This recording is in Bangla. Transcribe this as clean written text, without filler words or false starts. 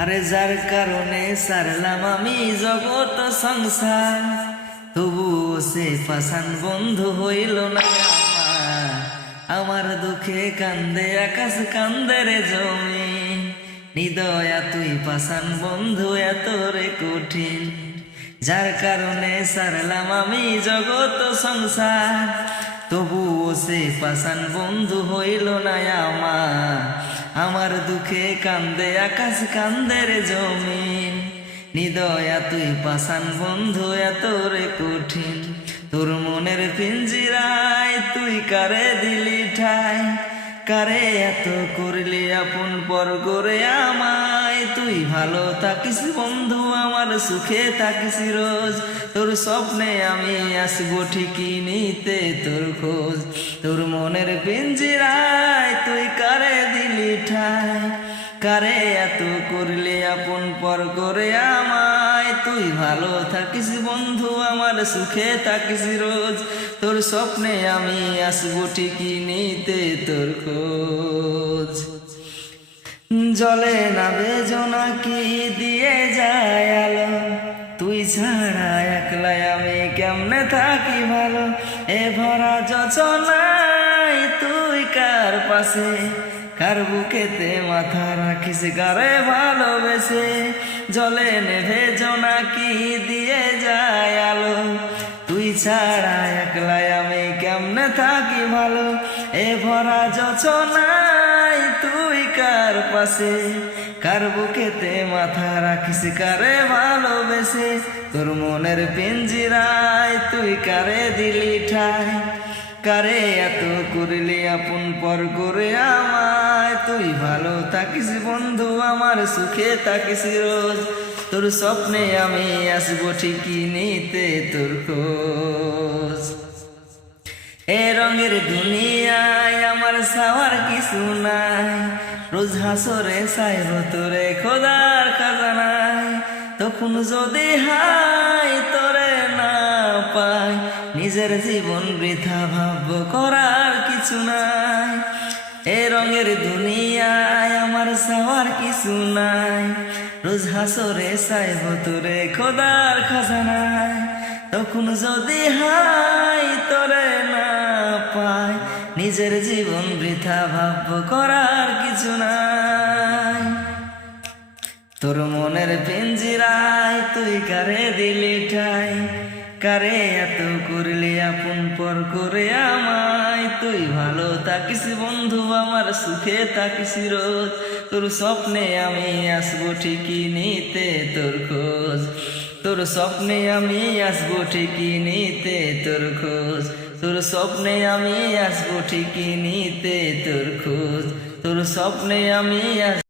আরে যার কারণে সারলাম আমি জগৎ সংসার, তবুও সে পাষাণ বন্ধু হইল না আমার। আমার দুঃখে কান্দে আকাশ কান্দে রে জমিন, হৃদয়া তুই পাষাণ বন্ধু এত রে কঠিন। যার কারণে সারলাম আমি জগৎ সংসার, তবুও সে পাষাণ বন্ধু হইল না আমার। আমার দুঃখে কান্দে আকাশ কান্দে রে জমিন, হৃদয়া তুই পাষাণ বন্ধু এত রে কঠিন। তোর মনের পিঞ্জিরায় তুই কারে দিলি ঠাই, কারে এত করলি আপন পর করে আমায়। তুই ভালো থাকিস বন্ধু আমার সুখে থাকিস রোজ, তোর স্বপ্নে আমি আসবো ঠিকই নিতে তোর খোঁজ। তোর মনের পিঞ্জিরায় তুই কারে দিলি ঠাই, কারে এত করলি আপন পর করে আমায়। তুই ভালো থাকিস বন্ধু আমার সুখে থাকিস রোজ, তোর স্বপ্নে আমি আসবো ঠিকই নিতে তোর খোঁজ। জলে নাবে জোনাকি দিয়ে যায় আলো, তুই ছাড়া একলাই আমি কেমনে থাকি ভালো। এ ভরা যোচনায় তুই কার পাশে, কার বুকেতে মাথা রাখিস কারে ভালোবেসে। জলে নেভে জোনাকি দিয়ে যায় আলো, তুই ছাড়া একলাই আমি কেমনে থাকি ভালো। এ ভরা যোচনায় তুই কার পাশে, কার বুকেতে মাথা রাখিস কারে ভালোবেসে। তোর মনের পিঞ্জিরায় তুই কারে দিলি ঠাই, কারে এত করলি আপন পর করে আমায়। তুই ভালো থাকিস বন্ধু আমার সুখে থাকিস রোজ, তোর স্বপ্নে আমি আসবো ঠিকই নিতে তোর খোঁজ। এ রঙের দুনিয়ায় আমার সাওয়ার কিছু নাই, রোজ হাসরে চাইব তোরে খোদার খাজানায়। তখন যদি হাই তোরে না পাই, নিজের জীবন বৃথা ভাব করার কিছু নাই। এ রঙের দুনিয়ায় আমার সাওয়ার কিছু নাই, রোজ হাসরে চাইব তোরে খোদার খাজানায়। তখন যদি হাই তোরে না পাই, নিজের জীবন বৃথা ভাব করার কিছু নাই। তোর মনের পিঞ্জিরায় তুই কারে দিলি ঠাই, কারে এত করলি আপন পর করে আমায়। তুই ভালো থাকিস বন্ধু আমার সুখে থাকিস রোজ, তোর স্বপ্নে আমি আসবো ঠিকই নিতে তোর খোঁজ। তোর স্বপ্নে আমি আসবো ঠিকই নিতে তোর খোঁজ, তোর স্বপ্নে আমি আসবো ঠিকই নিতে তোর খোঁজ, তোর স্বপ্নে আমি আসবো।